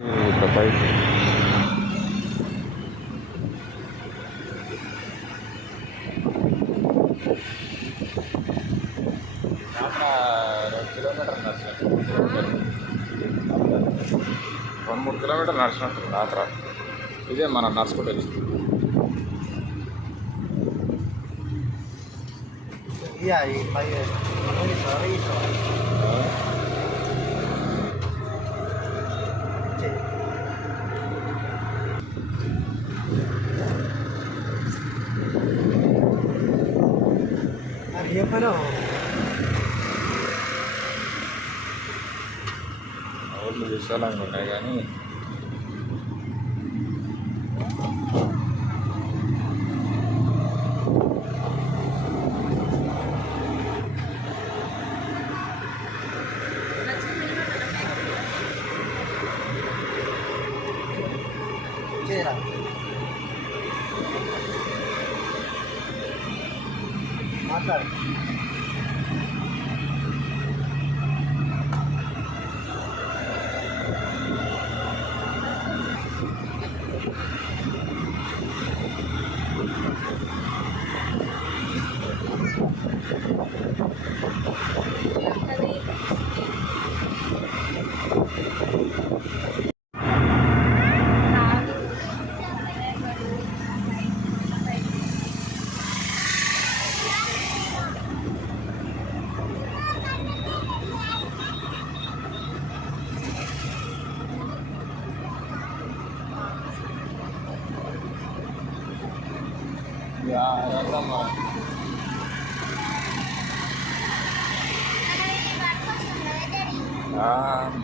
ఇక్కడ పైకి కిలోమీటర్ నడిచినట్టు 2-3 కిలోమీటర్లు నడిచినట్టు రాత్ర ఇదే మనం నడుచుకుంటూ వచ్చింది. ఊళ్ళు విశాలంగా ఉన్నాయి కానీ మాట్లాడు.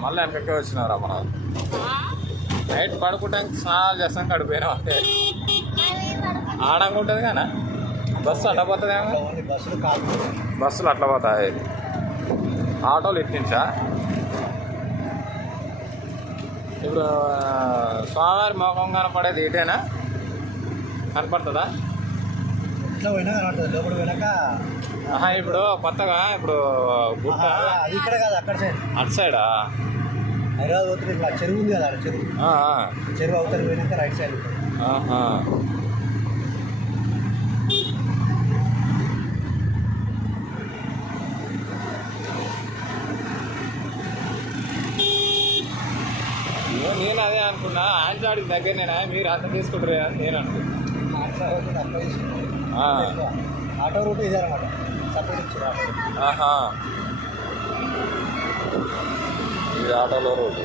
మళ్ళీ వెనకకే వచ్చినారా మనం నైట్ పడుకోవడానికి స్నానాలు చేస్తాం కడిపోయినా అంటే ఆడంగా ఉంటుంది కానీ బస్సు అట్లా పోతుంది. బస్సులు అట్లా పోతాయి, ఆటోలు ఎట్టించా. ఇప్పుడు స్వామివారి మోహం కనపడేది ఇటేనా కనపడుతుందా? ఇట్లా పోయినా కనపడుతుంది, లోపల పోయినాక. ఇప్పుడు కొత్తగా ఇప్పుడు గుట్ట అది ఇక్కడ కాదు, అక్కడ సైడ్, అటు సైడా హైదరాబాద్ పోతే ఇట్లా చెరువు ఉంది కదా, చెరువు చెరువు అవతల పోయినాక రైట్ సైడ్. నేను అదే అనుకున్నా, ఆంచాడికి దగ్గరనేనా మీరు అంత తీసుకుంటారు అని నేను అనుకున్నా. ఆటో రూట్ ఇదే అనమాట, సపరేట్ ఇచ్చారు. ఇది ఆటోలో రోడ్డు.